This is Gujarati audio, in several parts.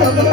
Gracias.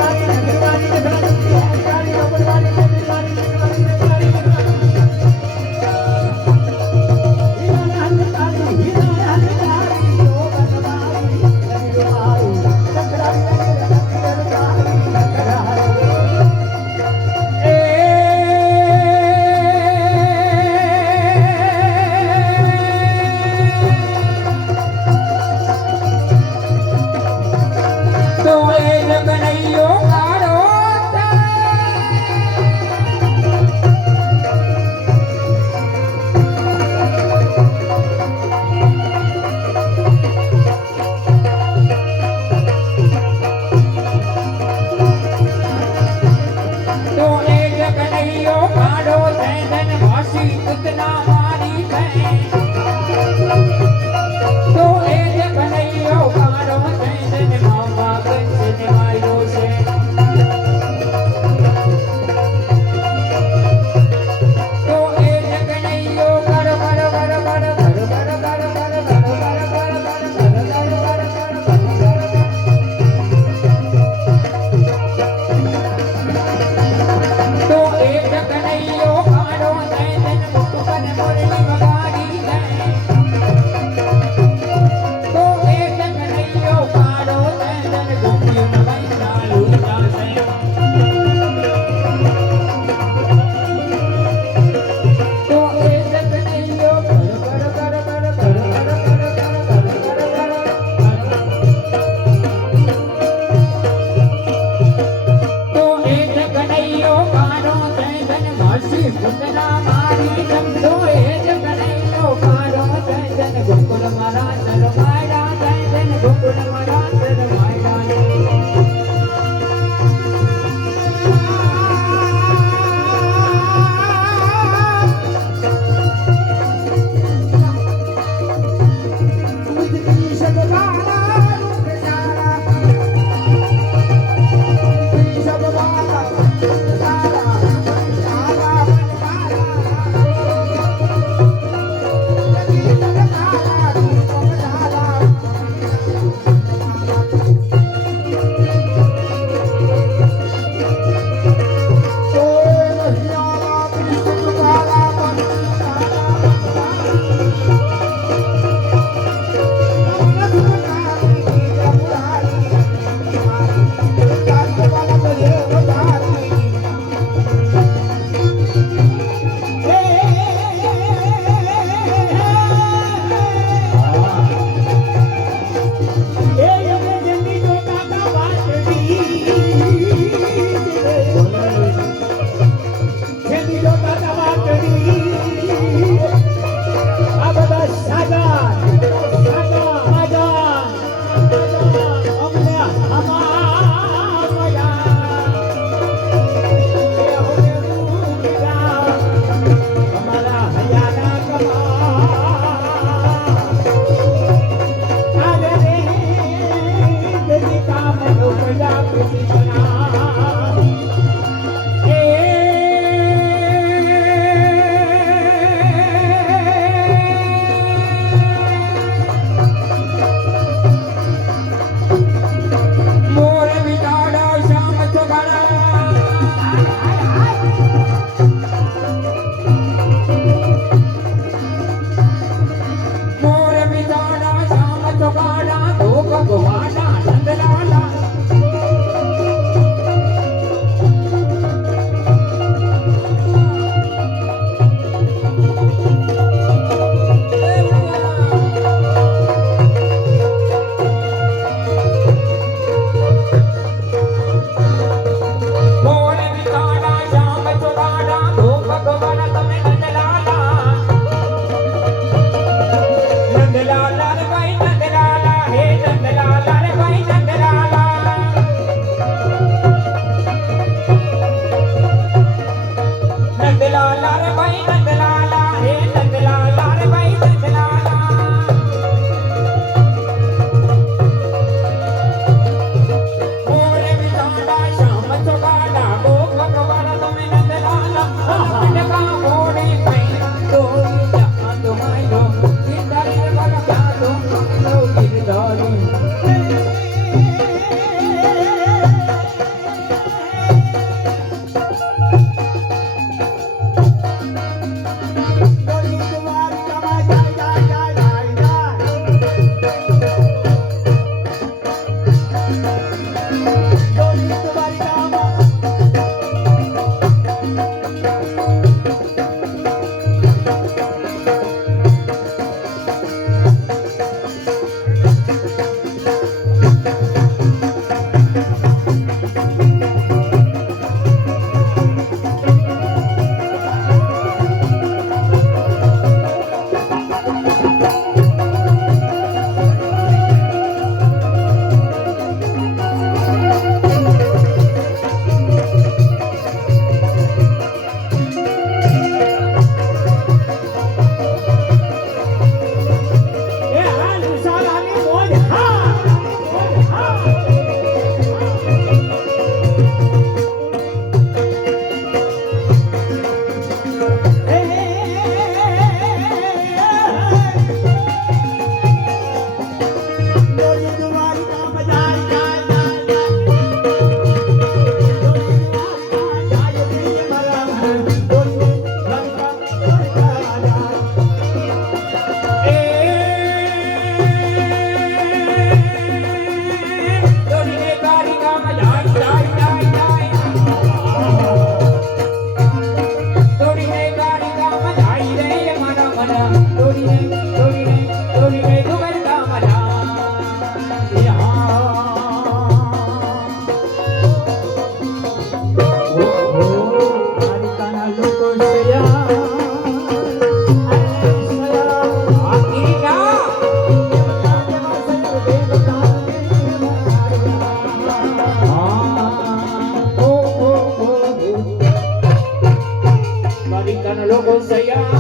locos se llama.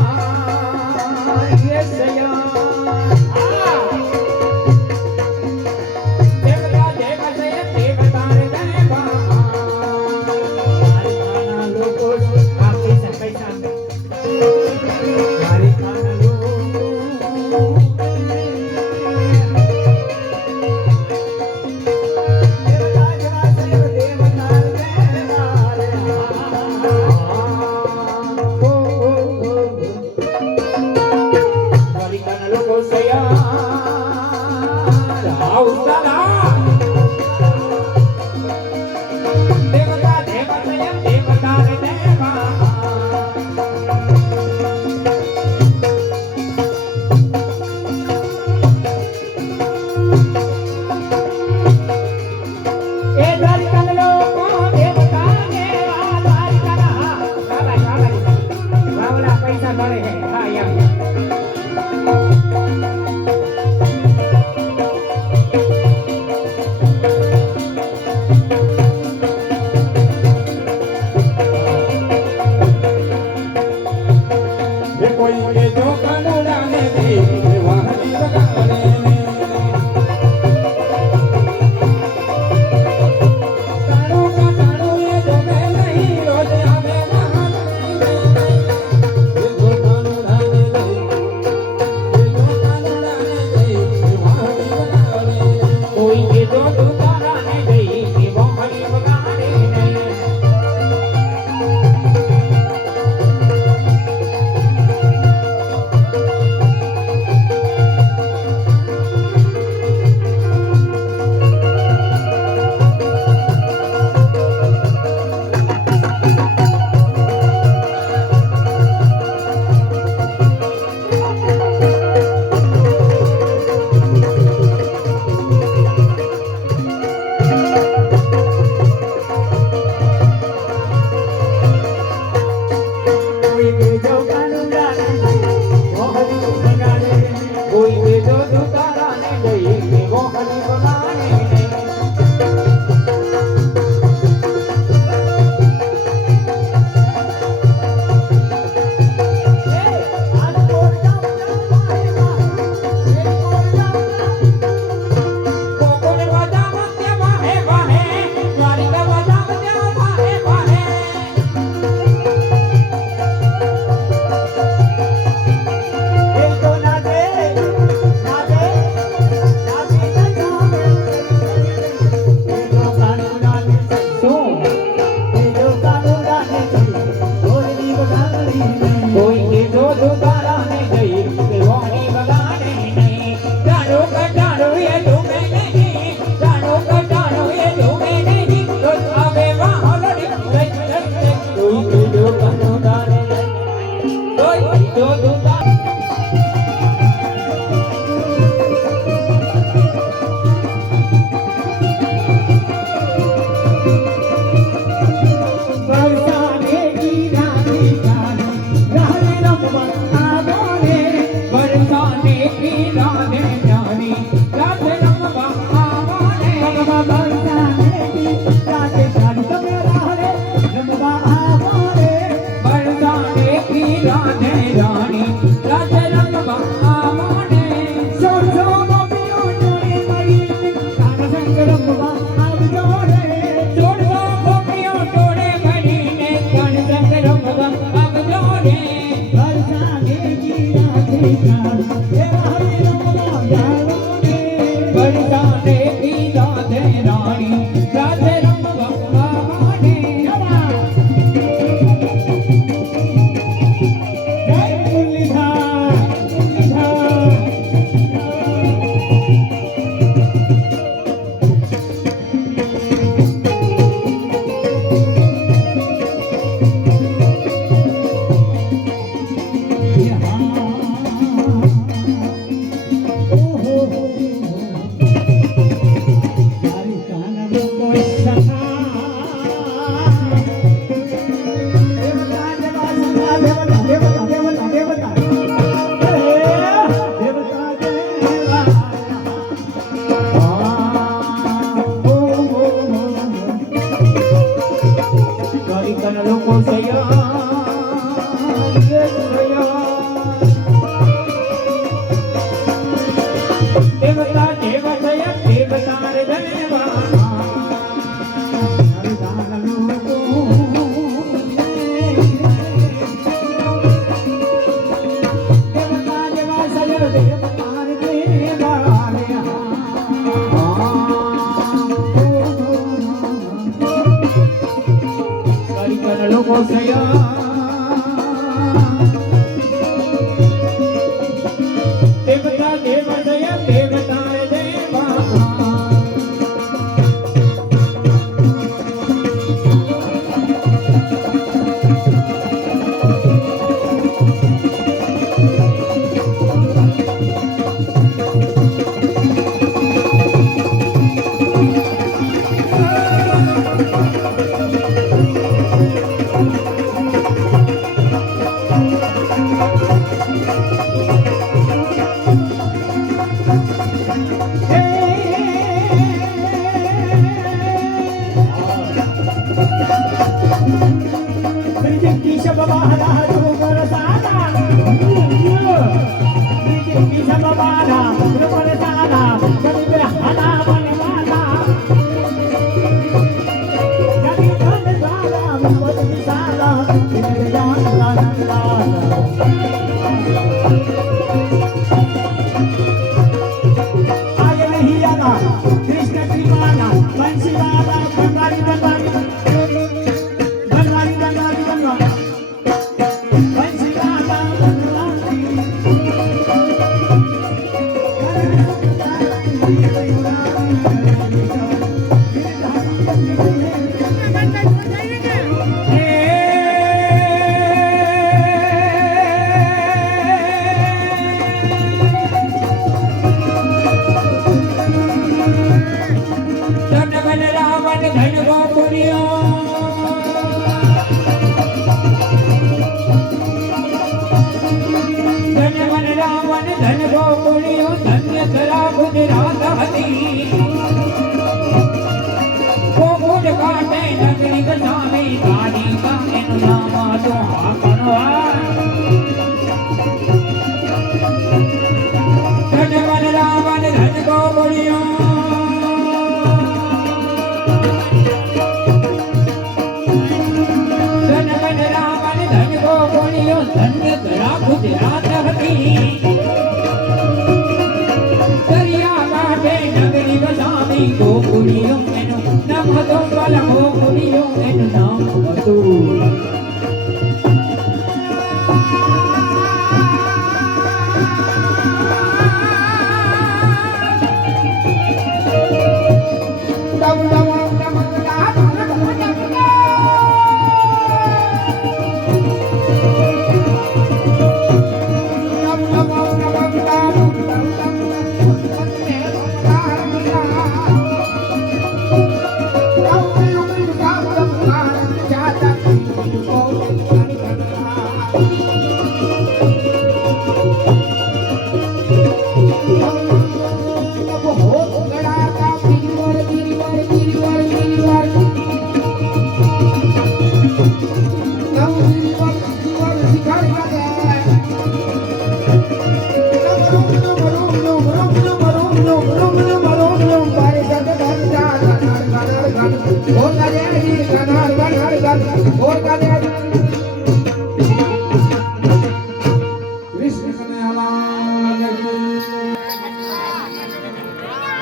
はい。तेरा ધન્ય ધરા ગુજરાત હતી દરિયા કાંઠે નગરી વસાવી ગોકુળિયું એનું નામ હતું ગોકુળિયું એનું નામ હતું